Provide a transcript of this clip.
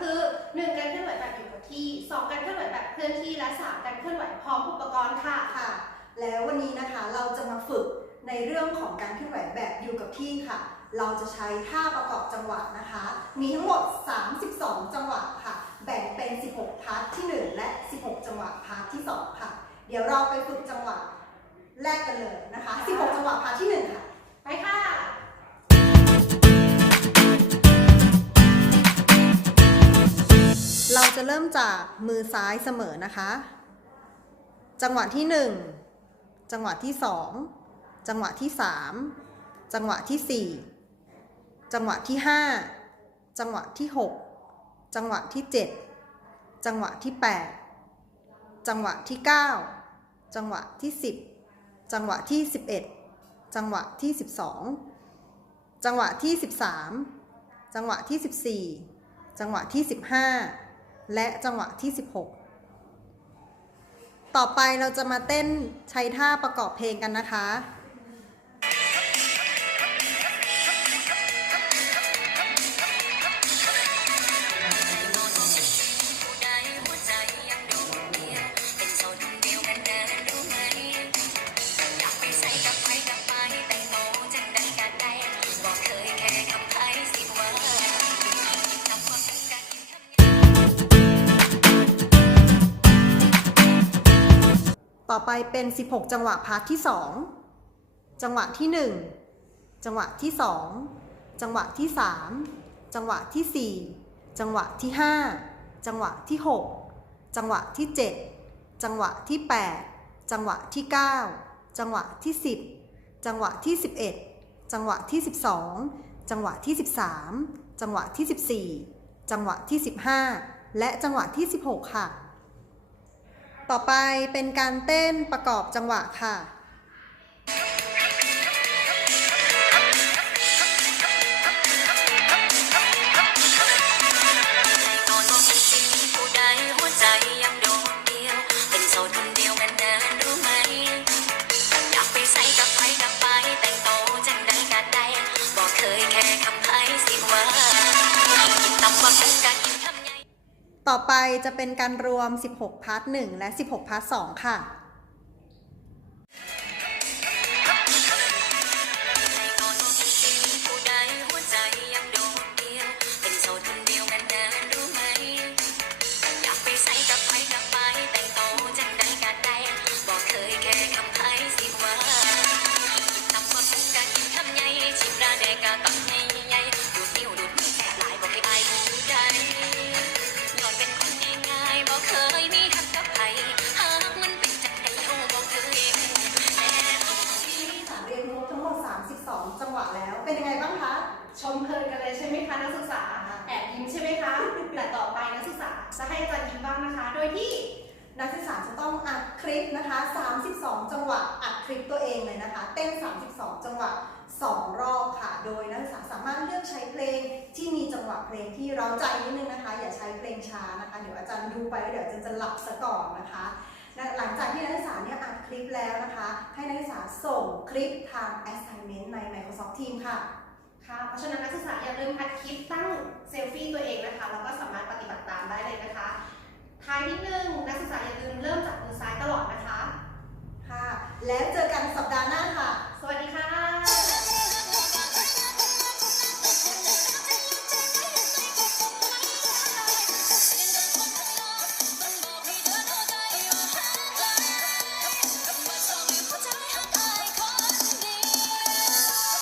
คือ 1 การเคลื่อนไหวแบบอยู่กับที่ 2 การเคลื่อนไหวแบบเคลื่อนที่และ 3 การเคลื่อนไหวพร้อมอุปกรณ์ค่ะ ค่ะ แล้ววันนี้นะคะเราจะมาฝึกในเรื่องของการเคลื่อนไหวแบบอยู่กับที่ค่ะ เราจะใช้ท่าประกอบจังหวะนะคะ มีทั้งหมด 32 จังหวะค่ะ แบ่งเป็น 16 พาร์ทที่ 1 และ 16 จังหวะพาร์ทที่ 2 ค่ะ เดี๋ยวเราไปฝึก จะเริ่มจากมือซ้ายเสมอนะคะ จังหวะที่ 1 จังหวะที่ 2 จังหวะที่ 3 จังหวะที่ 4 จังหวะที่ 5 จังหวะที่ 6 จังหวะที่ 7 จังหวะที่ 8 จังหวะที่ 9 จังหวะที่ 10 จังหวะที่ 11 จังหวะที่ 12 จังหวะที่ 13 จังหวะที่ 14จังหวะที่ 15 และจังหวะที่ 16 ต่อไปเราจะมาเต้นใช้ท่าประกอบเพลงกันนะคะ ต่อไปเป็น 16 จังหวะพาร์ทที่ 2 จังหวะที่ 1 จังหวะที่ 2 จังหวะที่ 3 จังหวะที่ 4 จังหวะที่ 5 จังหวะที่ 6 จังหวะที่ 7 จังหวะที่ 8 จังหวะที่ 9 จังหวะที่ 10 จังหวะที่ 11 จังหวะที่ 12 จังหวะที่ 13 จังหวะที่ 14 จังหวะที่ 15 และจังหวะที่ 16 ค่ะ ต่อไปเป็นการเต้นประกอบจังหวะค่ะ ต่อไปจะเป็นการรวม 16 พาร์ท 1 และ 16 พาร์ท 2 ค่ะนอนมอง เพลินกันเลยใช่ไหมคะนักศึกษาแอบยิ้มใช่ไหมคะ แต่ต่อไปนักศึกษาจะให้อาจารย์ยิ้มบ้างนะคะ โดยที่นักศึกษาจะต้องอัดคลิปนะคะ 32 จังหวะอัดคลิปตัวเองเลยนะคะ เต้น 32 จังหวะ 2 รอบค่ะ โดยนักศึกษาสามารถเลือกใช้เพลงที่มีจังหวะเพลงที่เราใจนิดนึงนะคะ อย่าใช้เพลงช้านะคะ เดี๋ยวอาจารย์ดูไปแล้วเดี๋ยวอาจารย์จะหลับซะก่อนนะคะและหลังจากที่นักศึกษาเนี่ยอัดคลิปแล้วนะคะ ให้นักศึกษาส่งคลิปทาง assignment ใน Microsoft Teams ค่ะ ค่ะ เพราะฉะนั้นนักศึกษาอย่าลืมอัดคลิปตั้งเซลฟี่ตัวเองนะคะ แล้วก็สามารถปฏิ